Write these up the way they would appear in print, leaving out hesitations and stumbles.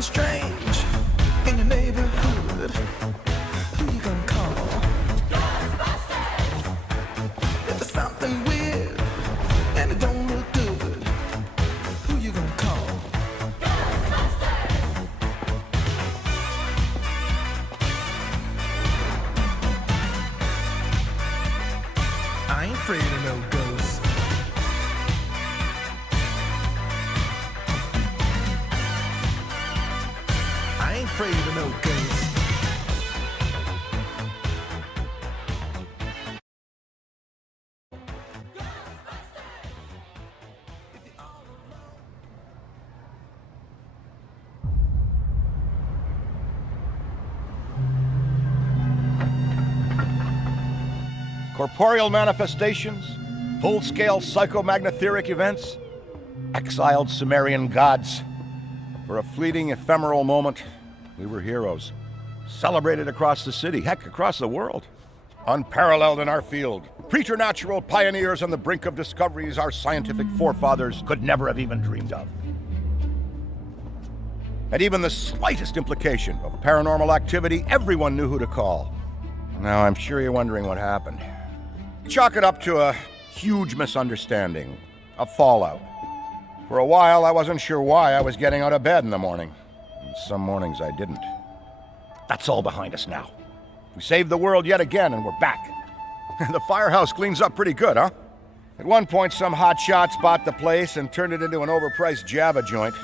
Strange in your neighborhood, who you gonna call? Ghostbusters! If there's something weird and it don't look good, who you gonna call? Ghostbusters! I ain't afraid of no ghosts. I ain't afraid of no ghosts. Corporeal manifestations, full-scale psychomagnetheric events, exiled Sumerian gods. For a fleeting, ephemeral moment, we were heroes, celebrated across the city, heck, across the world. Unparalleled in our field, preternatural pioneers on the brink of discoveries our scientific forefathers could never have even dreamed of. At even the slightest implication of paranormal activity, everyone knew who to call. Now, I'm sure you're wondering what happened. Chalk it up to a huge misunderstanding, a fallout. For a while, I wasn't sure why I was getting out of bed in the morning. and some mornings I didn't. That's all behind us now. We saved the world yet again, and we're back. The firehouse cleans up pretty good, huh? At one point, some hotshots bought the place and turned it into an overpriced Java joint.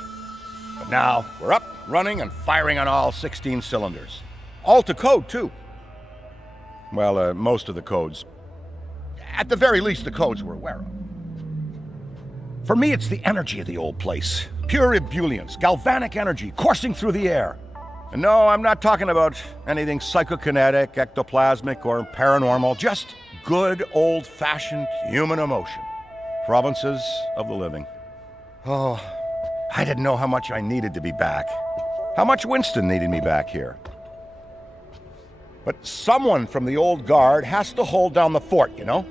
But now, we're up, running, and firing on all 16 cylinders. All to code, too. Well, most of the codes. At the very least, the codes we're aware of. For me, it's the energy of the old place. Pure ebullience, galvanic energy coursing through the air. And no, I'm not talking about anything psychokinetic, ectoplasmic, or paranormal. Just good, old-fashioned human emotion. Provinces of the living. Oh, I didn't know how much I needed to be back. How much Winston needed me back here. But someone from the old guard has to hold down the fort, you know?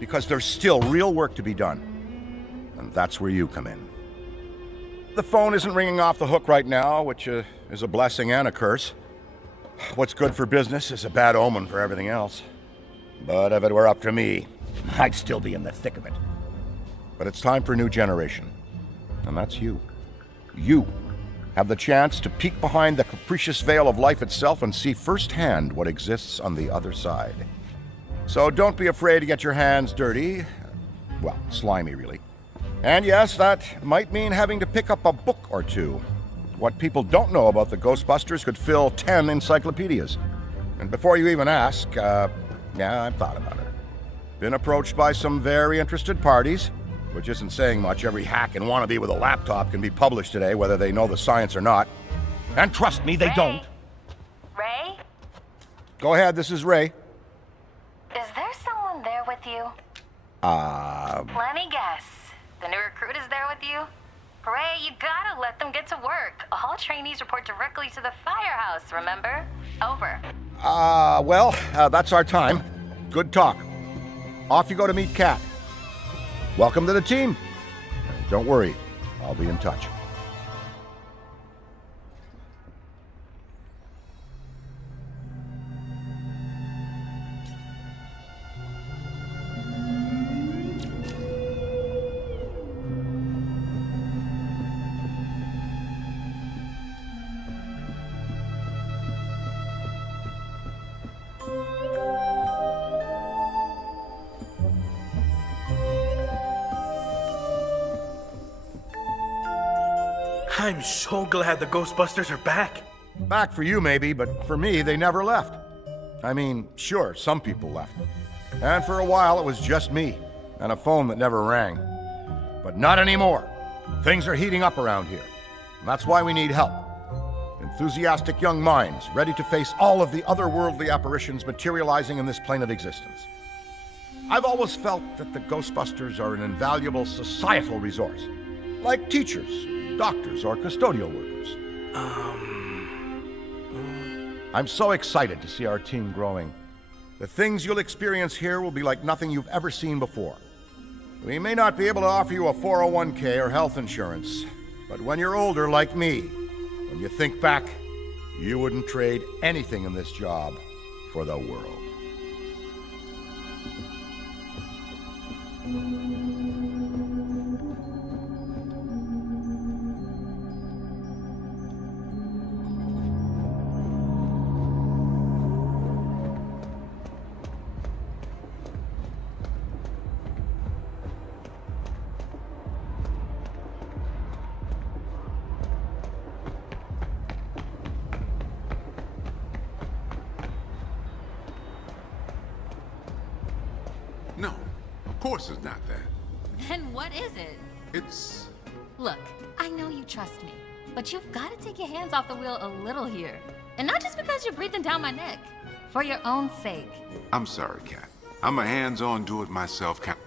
Because there's still real work to be done. And that's where you come in. The phone isn't ringing off the hook right now, which is a blessing and a curse. What's good for business is a bad omen for everything else. But if it were up to me, I'd still be in the thick of it. But it's time for a new generation. And that's you. You have the chance to peek behind the capricious veil of life itself and see firsthand what exists on the other side. So don't be afraid to get your hands dirty. Well, slimy, really. And yes, that might mean having to pick up a book or two. What people don't know about the Ghostbusters could fill 10 encyclopedias. And before you even ask, yeah, I've thought about it. Been approached by some very interested parties, which isn't saying much. Every hack and wannabe with a laptop can be published today, whether they know the science or not. And trust me, they don't. Ray? Go ahead, this is Ray. Is there someone there with you? Let me guess. The new recruit is there with you? Ray, you gotta let them get to work. All trainees report directly to the firehouse, remember? Over. Well, that's our time. Good talk. Off you go to meet Kat. Welcome to the team. Don't worry, I'll be in touch. I'm so glad the Ghostbusters are back. Back for you, maybe, but for me, they never left. I mean, sure, some people left. And for a while, it was just me, and a phone that never rang. But not anymore. Things are heating up around here. And that's why we need help. Enthusiastic young minds, ready to face all of the otherworldly apparitions materializing in this plane of existence. I've always felt that the Ghostbusters are an invaluable societal resource. Like teachers, doctors, or custodial workers. I'm so excited to see our team growing. The things you'll experience here will be like nothing you've ever seen before. We may not be able to offer you a 401k or health insurance, but when you're older like me, when you think back, you wouldn't trade anything in this job for the world. No, of course it's not that. Then what is it? It's... Look, I know you trust me, but you've got to take your hands off the wheel a little here. And not just because you're breathing down my neck. For your own sake. I'm sorry, Kat. I'm a hands-on do-it-myself kind.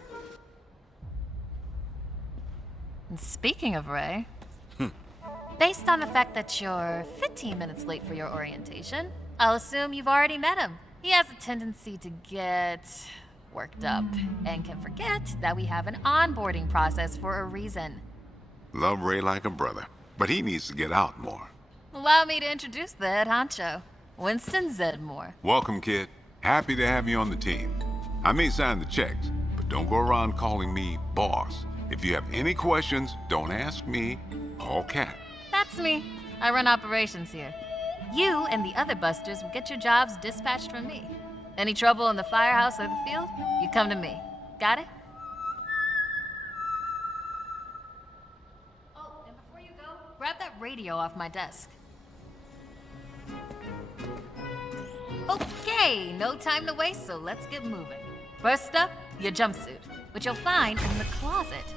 And speaking of Ray, based on the fact that you're 15 minutes late for your orientation, I'll assume you've already met him. He has a tendency to get worked up and can forget that we have an onboarding process for a reason. Love Ray like a brother, but he needs to get out more. Allow me to introduce the head honcho, Winston Zedmore. Welcome, kid. Happy to have you on the team. I may sign the checks, but don't go around calling me boss. If you have any questions, don't ask me. Call Kat. That's me. I run operations here. You and the other busters will get your jobs dispatched from me. Any trouble in the firehouse or the field, you come to me. Got it? Oh, and before you go, grab that radio off my desk. Okay, no time to waste, so let's get moving. First up, your jumpsuit, which you'll find in the closet.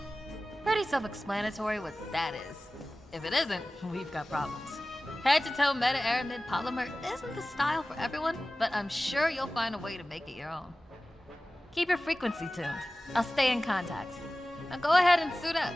Pretty self-explanatory what that is. If it isn't, we've got problems. Head-to-toe meta-aramid polymer isn't the style for everyone, but I'm sure you'll find a way to make it your own. Keep your frequency tuned. I'll stay in contact. Now go ahead and suit up.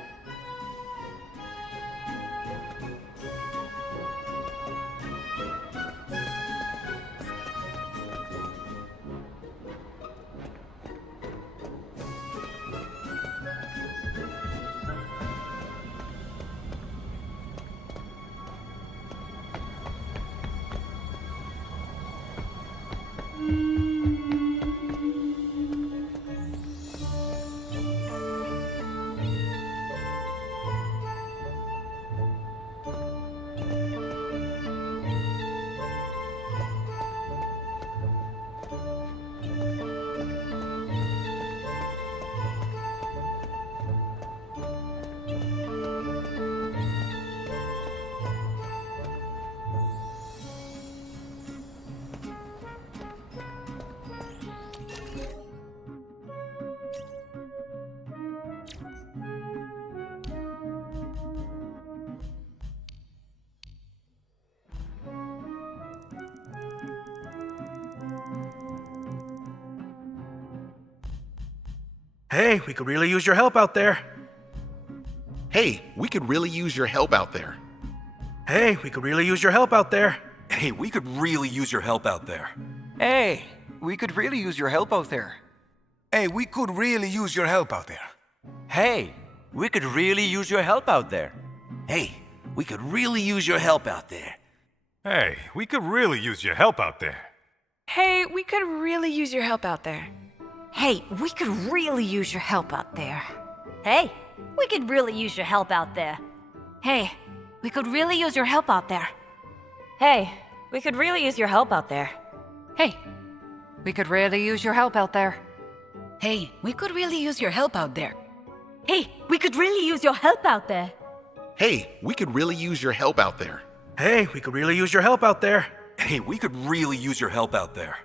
Hey, we could really use your help out there. Hey, we could really use your help out there. Hey, we could really use your help out there. Hey, we could really use your help out there. Hey, we could really use your help out there. Hey, we could really use your help out there. Hey, we could really use your help out there. Hey, we could really use your help out there. Hey, we could really use your help out there. Hey, we could really use your help out there. Hey, we could really use your help out there. Hey, we could really use your help out there. Hey, we could really use your help out there. Hey, we could really use your help out there. Hey, we could really use your help out there. Hey, we could really use your help out there. Hey, we could really use your help out there. Hey, we could really use your help out there. Hey, we could really use your help out there. Hey, we could really use your help out there.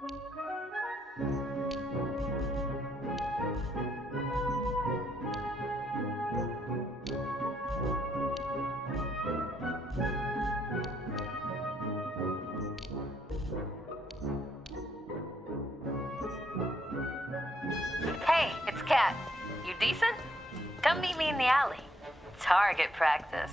Hey, it's Kat. You decent? Come meet me in the alley. Target practice.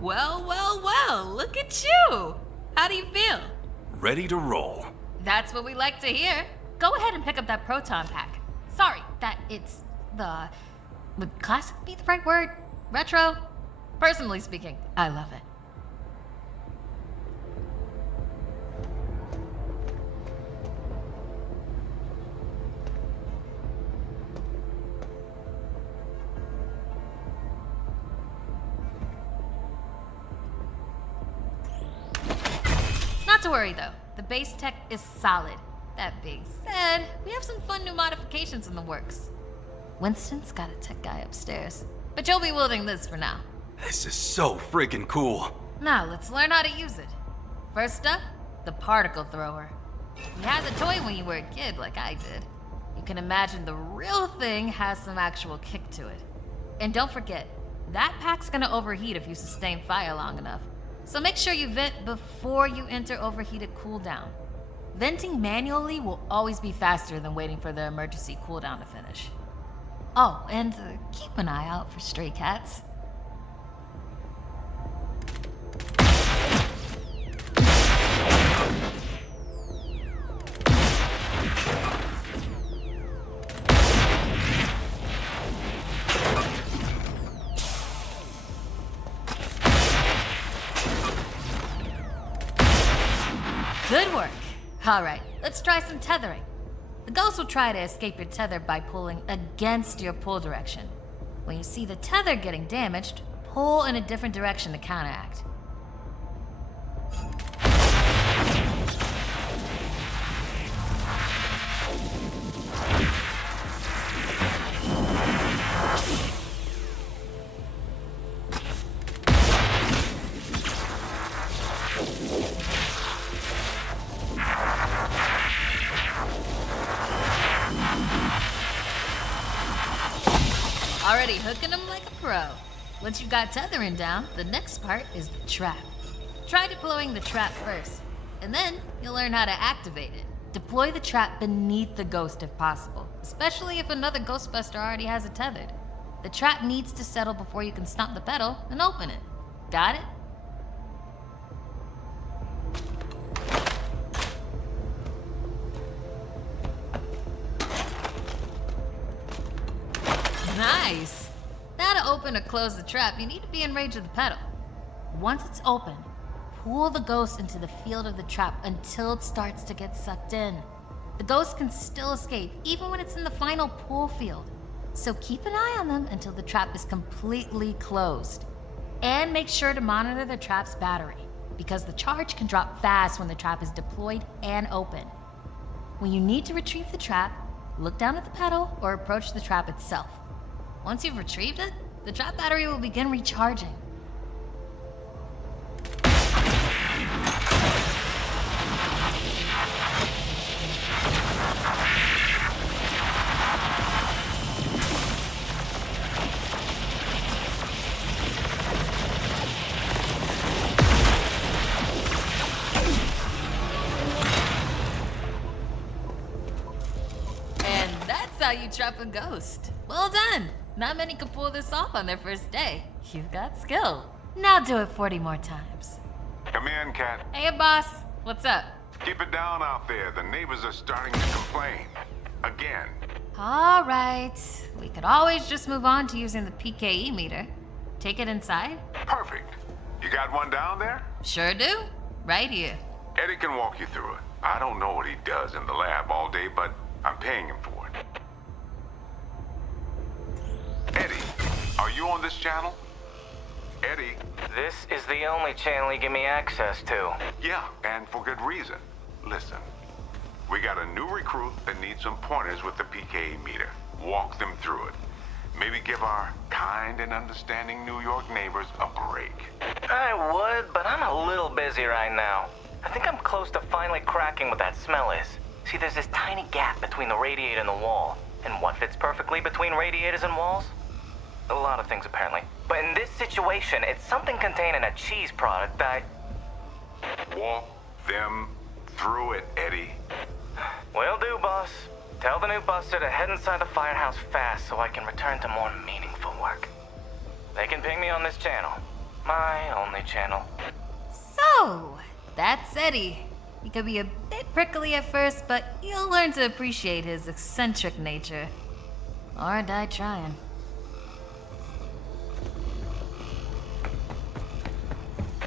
Well, look at you! How do you feel? Ready to roll. That's what we like to hear. Go ahead and pick up that proton pack. Sorry, that it's the... Would classic be the right word? Retro? Personally speaking, I love it. Not to worry though, the base tech is solid. That being said, we have some fun new modifications in the works. Winston's got a tech guy upstairs, but you'll be wielding this for now. This is so freaking cool. Now let's learn how to use it. First up, the particle thrower. You had the toy when you were a kid like I did. You can imagine the real thing has some actual kick to it. And don't forget, that pack's gonna overheat if you sustain fire long enough. So make sure you vent before you enter overheated cooldown. Venting manually will always be faster than waiting for the emergency cooldown to finish. Oh, and keep an eye out for stray cats. Good work. All right, let's try some tethering. The ghost will try to escape your tether by pulling against your pull direction. When you see the tether getting damaged, pull in a different direction to counteract. Already hooking them like a pro. Once you got tethering down, the next part is the trap. Try deploying the trap first, and then you'll learn how to activate it. Deploy the trap beneath the ghost if possible, especially if another Ghostbuster already has it tethered. The trap needs to settle before you can stomp the pedal and open it. Got it? Nice! Now to open or close the trap, you need to be in range of the pedal. Once it's open, pull the ghost into the field of the trap until it starts to get sucked in. The ghost can still escape even when it's in the final pull field. So keep an eye on them until the trap is completely closed. And make sure to monitor the trap's battery, because the charge can drop fast when the trap is deployed and open. When you need to retrieve the trap, look down at the pedal or approach the trap itself. Once you've retrieved it, the trap battery will begin recharging. And that's how you trap a ghost. Well done! Not many can pull this off on their first day. You've got skill. Now do it 40 more times. Come in, Kat. Hey, boss. What's up? Keep it down out there. The neighbors are starting to complain. Again. All right. We could always just move on to using the PKE meter. Take it inside? Perfect. You got one down there? Sure do. Right here. Eddie can walk you through it. I don't know what he does in the lab all day, but I'm paying him for it. Eddie, are you you on this channel? Eddie? This is the only channel you give me access to. Yeah, and for good reason. Listen, we got a new recruit that needs some pointers with the PKE meter. Walk them through it. Maybe give our kind and understanding New York neighbors a break. I would, but I'm a little busy right now. I think I'm close to finally cracking what that smell is. See, there's this tiny gap between the radiator and the wall. And what fits perfectly between radiators and walls? A lot of things, apparently. But in this situation, it's something contained in a cheese product that... Walk them through it, Eddie. Will do, boss. Tell the new buster to head inside the firehouse fast so I can return to more meaningful work. They can ping me on this channel. My only channel. So, that's Eddie. He could be a bit prickly at first, but you'll learn to appreciate his eccentric nature. Or die trying.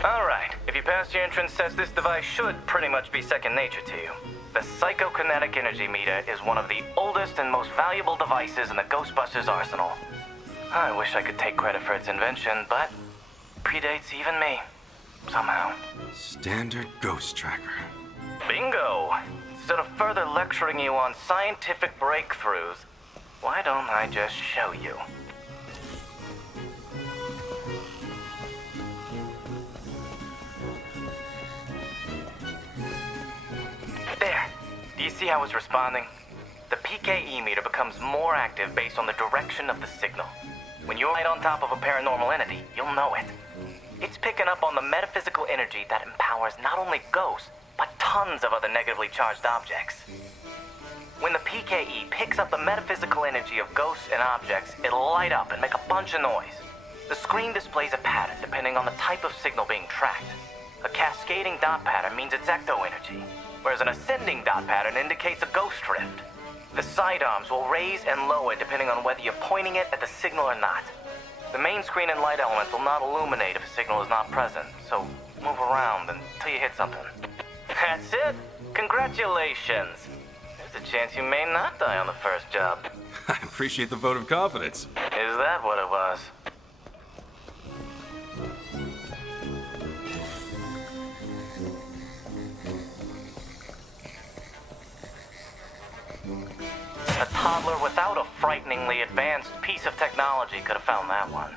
Alright, if you pass your entrance test, this device should pretty much be second nature to you. The psychokinetic energy meter is one of the oldest and most valuable devices in the Ghostbusters arsenal. I wish I could take credit for its invention, but predates even me. Somehow. Standard ghost tracker. Bingo! Instead of further lecturing you on scientific breakthroughs, why don't I just show you? There. Do you see how it's responding? The PKE meter becomes more active based on the direction of the signal. When you're right on top of a paranormal entity, you'll know it. It's picking up on the metaphysical energy that empowers not only ghosts, but tons of other negatively charged objects. When the PKE picks up the metaphysical energy of ghosts and objects, it'll light up and make a bunch of noise. The screen displays a pattern depending on the type of signal being tracked. A cascading dot pattern means it's ecto energy, whereas an ascending dot pattern indicates a ghost drift. The sidearms will raise and lower depending on whether you're pointing it at the signal or not. The main screen and light elements will not illuminate if a signal is not present, so move around until you hit something. That's it! Congratulations! There's a chance you may not die on the first job. I appreciate the vote of confidence. Is that what it was? A toddler without a frighteningly advanced piece of technology could have found that one.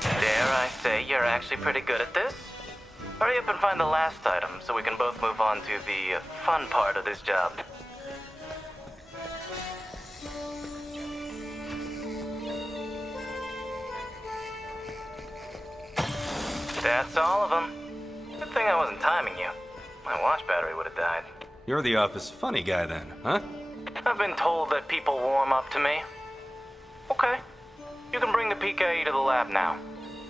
Dare I say you're actually pretty good at this? Hurry up and find the last item so we can both move on to the fun part of this job. That's all of them. Good thing I wasn't timing you. My watch battery would have died. You're the office funny guy then, huh? I've been told that people warm up to me. Okay. You can bring the PKE to the lab now.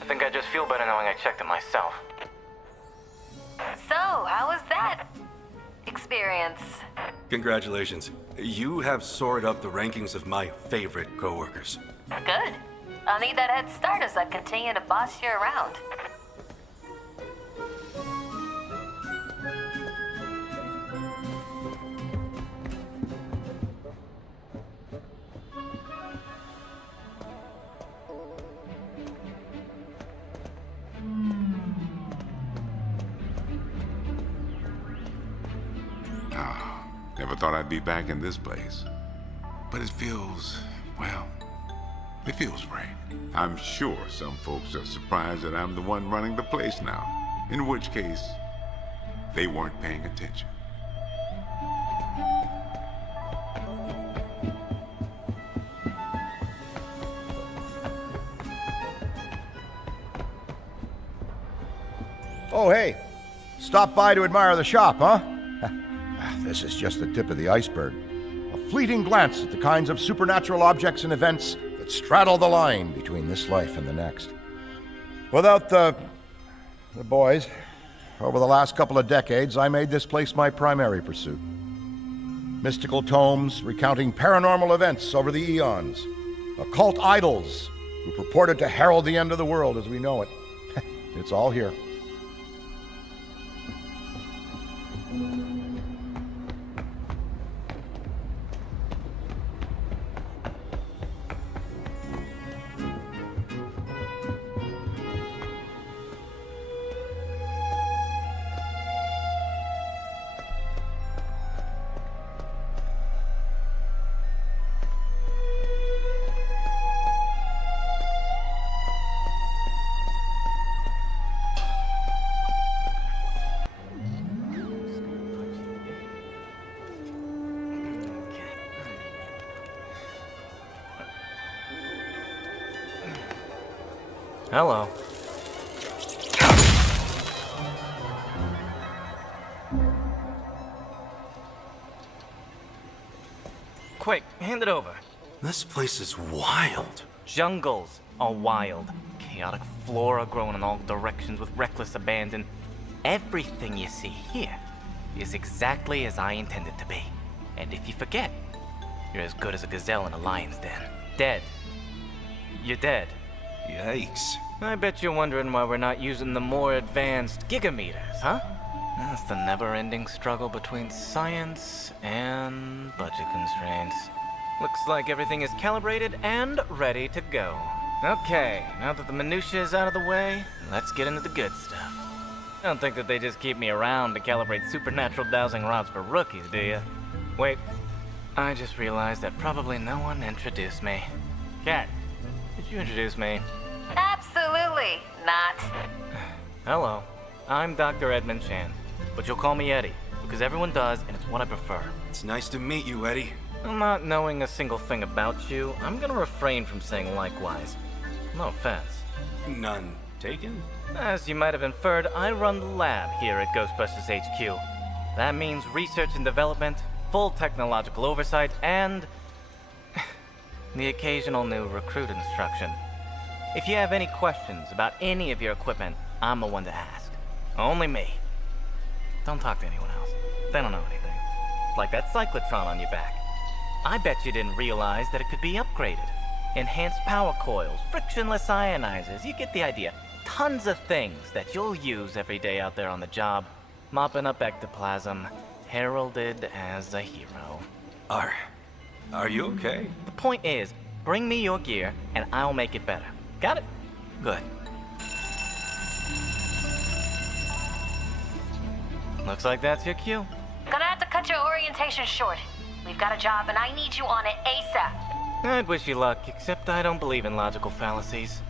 I think I just feel better knowing I checked it myself. So, how was that experience? Congratulations. You have soared up the rankings of my favorite coworkers. Good. I'll need that head start as I continue to boss you around. Never thought I'd be back in this place. But it feels, well, it feels right. I'm sure some folks are surprised that I'm the one running the place now. In which case, they weren't paying attention. Oh, hey. Stop by to admire the shop, huh? This is just the tip of the iceberg. A fleeting glance at the kinds of supernatural objects and events that straddle the line between this life and the next. Without the boys, over the last couple of decades, I made this place my primary pursuit. Mystical tomes recounting paranormal events over the eons. Occult idols who purported to herald the end of the world as we know it. It's all here. Hello. Quick, hand it over. This place is wild. Jungles are wild. Chaotic flora growing in all directions with reckless abandon. Everything you see here is exactly as I intended to be. And if you forget, you're as good as a gazelle in a lion's den. Dead. You're dead. Yikes. I bet you're wondering why we're not using the more advanced gigameters, huh? That's the never-ending struggle between science and budget constraints. Looks like everything is calibrated and ready to go. Okay, now that the minutiae is out of the way, let's get into the good stuff. Don't think that they just keep me around to calibrate supernatural dowsing rods for rookies, do you? Wait, I just realized that probably no one introduced me. Kat, did you introduce me? Absolutely not. Hello, I'm Dr. Edmund Chan, but you'll call me Eddie, because everyone does, and it's what I prefer. It's nice to meet you, Eddie. Well, not knowing a single thing about you, I'm gonna refrain from saying likewise. No offense. None taken? As you might have inferred, I run the lab here at Ghostbusters HQ. That means research and development, full technological oversight, and the occasional new recruit instruction. If you have any questions about any of your equipment, I'm the one to ask. Only me. Don't talk to anyone else. They don't know anything. It's like that cyclotron on your back. I bet you didn't realize that it could be upgraded. Enhanced power coils, frictionless ionizers, you get the idea. Tons of things that you'll use every day out there on the job. Mopping up ectoplasm, heralded as a hero. Are you okay? The point is, bring me your gear and I'll make it better. Got it? Good. Looks like that's your cue. Gonna have to cut your orientation short. We've got a job and I need you on it ASAP. I'd wish you luck, except I don't believe in logical fallacies.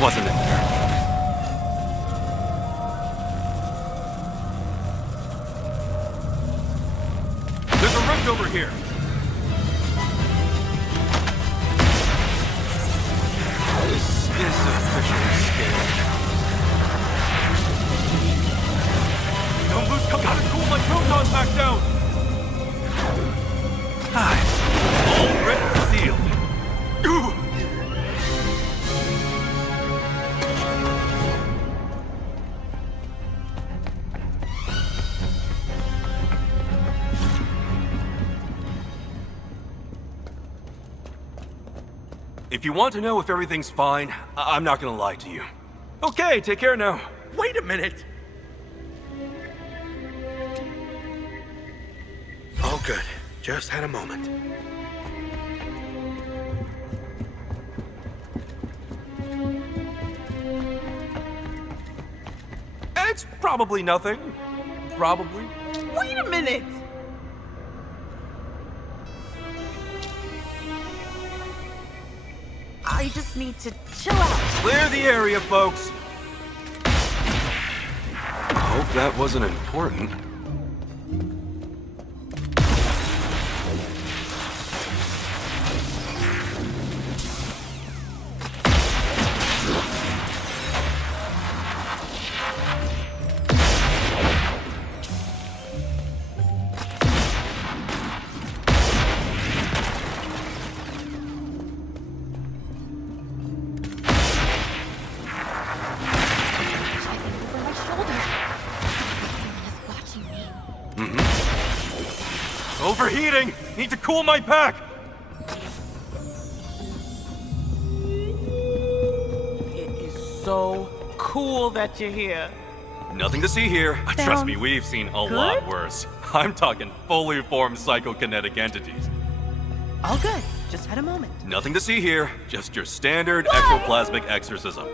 Wasn't in there. There's a rift over here. This is officially scary. Don't lose, gotta cool my protons back down. All rift sealed. If you want to know if everything's fine, I'm not gonna lie to you. Okay, take care now. Wait a minute! All good. Just had a moment. It's probably nothing. Probably. Wait a minute! I just need to chill out. Clear the area, folks. Hope that wasn't important. Overheating! Need to cool my pack! It is so cool that you're here. Nothing to see here. Trust me, we've seen a lot worse. I'm talking fully formed psychokinetic entities. All good. Just had a moment. Nothing to see here. Just your standard ectoplasmic exorcism.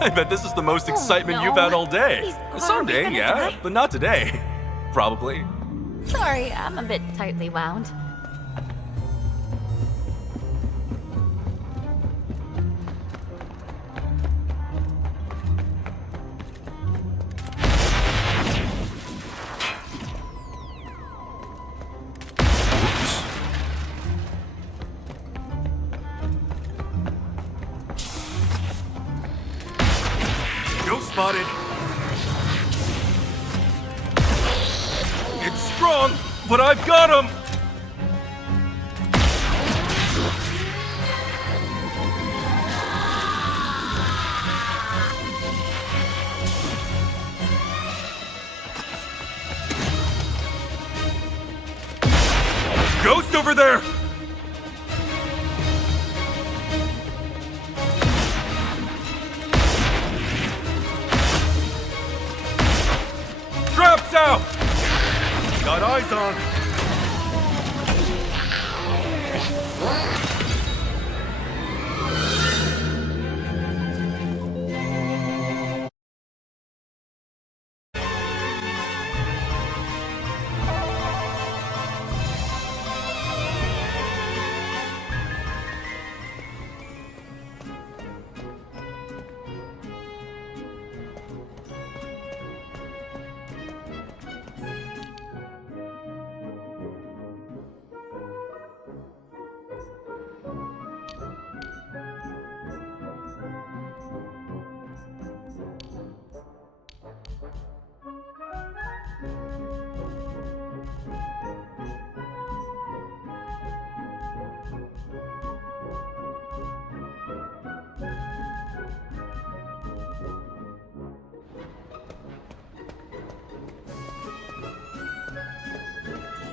I bet this is the most excitement you've had all day. Someday, yeah, but not today. Probably. Sorry, I'm a bit tightly wound. Spotted. It's strong, but I've got him! Ghost over there! Traps out! Got eyes on.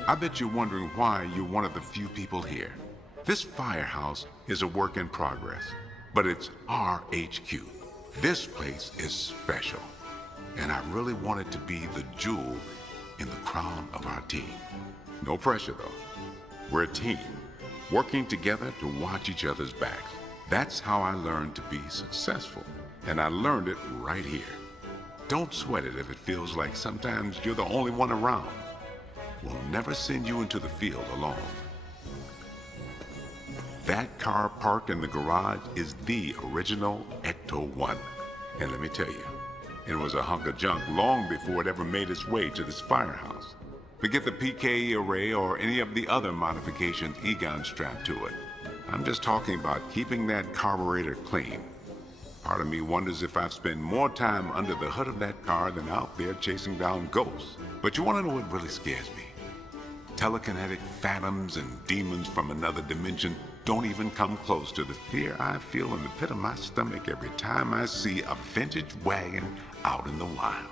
I bet you're wondering why you're one of the few people here. This firehouse is a work in progress, but it's our HQ. This place is special, and I really want it to be the jewel in the crown of our team. No pressure, though. We're a team, working together to watch each other's backs. That's how I learned to be successful, and I learned it right here. Don't sweat it if it feels like sometimes you're the only one around. We'll never send you into the field alone. That car parked in the garage is the original Ecto-1. And let me tell you, it was a hunk of junk long before it ever made its way to this firehouse. Forget the PKE array or any of the other modifications Egon strapped to it. I'm just talking about keeping that carburetor clean. Part of me wonders if I've spent more time under the hood of that car than out there chasing down ghosts. But you want to know what really scares me? Telekinetic phantoms and demons from another dimension don't even come close to the fear I feel in the pit of my stomach every time I see a vintage wagon out in the wild.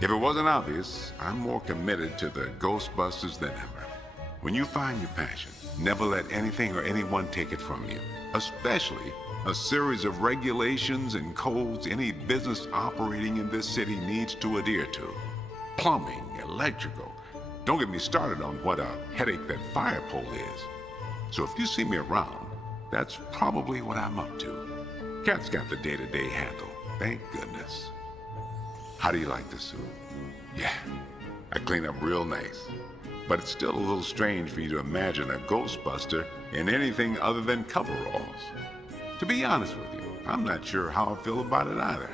If it wasn't obvious, I'm more committed to the Ghostbusters than ever. When you find your passion, never let anything or anyone take it from you, especially a series of regulations and codes any business operating in this city needs to adhere to. Plumbing, electrical. Don't get me started on what a headache that fire pole is. So if you see me around, that's probably what I'm up to. Cat's got the day-to-day handle, thank goodness. How do you like this suit? Yeah, I clean up real nice. But it's still a little strange for you to imagine a Ghostbuster in anything other than coveralls. To be honest with you, I'm not sure how I feel about it either.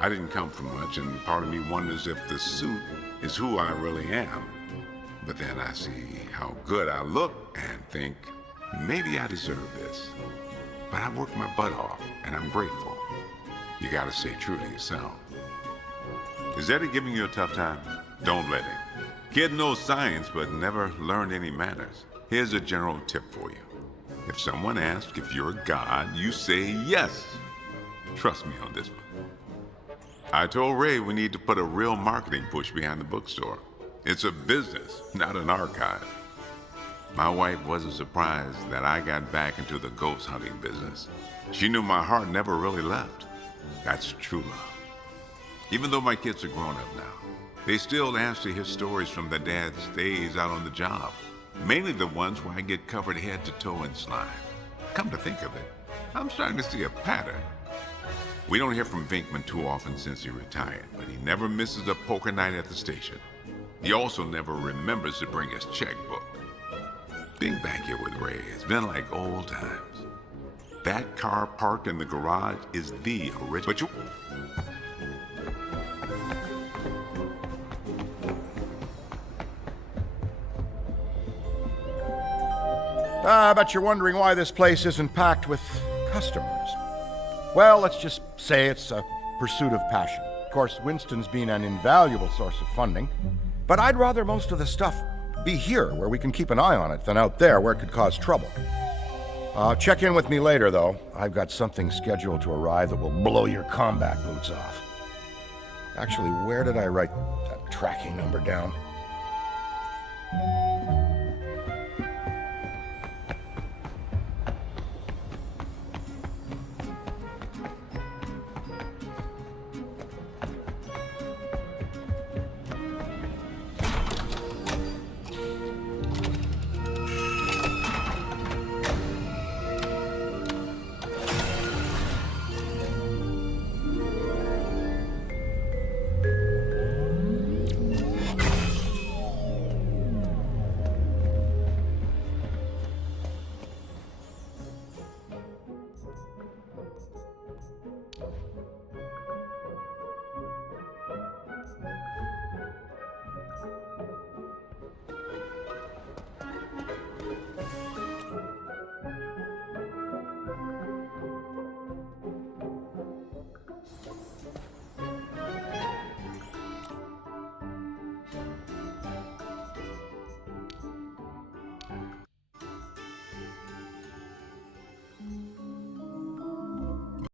I didn't come from much, and part of me wonders if the suit is who I really am. But then I see how good I look and think, maybe I deserve this. But I worked my butt off, and I'm grateful. You gotta stay true to yourself. Is Eddie giving you a tough time? Don't let him. Kid knows science, but never learned any manners. Here's a general tip for you. If someone asks if you're a god, you say yes. Trust me on this one. I told Ray we need to put a real marketing push behind the bookstore. It's a business, not an archive. My wife wasn't surprised that I got back into the ghost hunting business. She knew my heart never really left. That's true love. Even though my kids are grown up now, they still ask to hear stories from their dad's days out on the job. Mainly the ones where I get covered head to toe in slime. Come to think of it, I'm starting to see a pattern. We don't hear from Vinkman too often since he retired, but he never misses a poker night at the station. He also never remembers to bring his checkbook. Being back here with Ray has been like old times. That car parked in the garage is the original. But you... I bet you're wondering why this place isn't packed with customers. Well, let's just say it's a pursuit of passion. Of course, Winston's been an invaluable source of funding, but I'd rather most of the stuff be here where we can keep an eye on it than out there where it could cause trouble. Check in with me later, though. I've got something scheduled to arrive that will blow your combat boots off. Actually, where did I write that tracking number down?